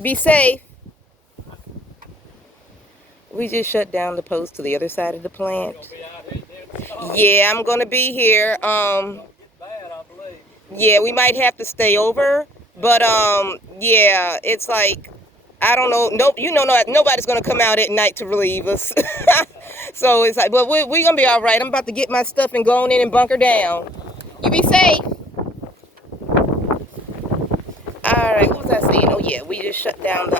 Be safe. We just shut down the post to the other side of the plant. Yeah, I'm gonna be here. Yeah, we might have to stay over, but yeah, it's like I don't know. Nope, nobody's gonna come out at night to relieve us. So it's like, but we're gonna be all right. I'm about to get my stuff and go on in and bunker down. You be safe. All right, what was I saying? Oh yeah, we just shut down the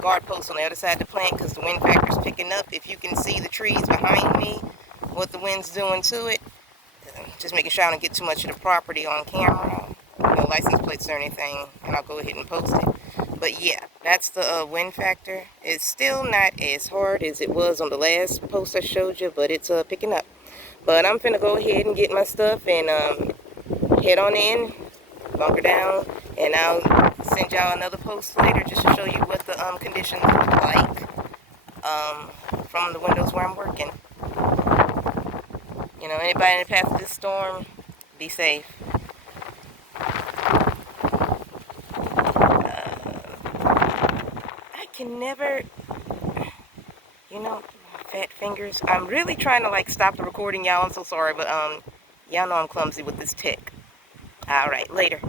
guard post on the other side of the plant because the wind factor's picking up. If you can see the trees behind me, what the wind's doing to it. Just making sure I don't get too much of the property on camera. No license plates or anything, and I'll go ahead and post it. But yeah, that's the wind factor. It's still not as hard as it was on the last post I showed you, but it's picking up. But I'm finna go ahead and get my stuff and head on in, bunker down, and I'll send y'all another post later just to show you what the conditions look like from the windows where I'm working. You know, anybody in the path of this storm, be safe. I can never, fat fingers. I'm really trying to like stop the recording, y'all. I'm so sorry, but y'all know I'm clumsy with this tech. All right, later.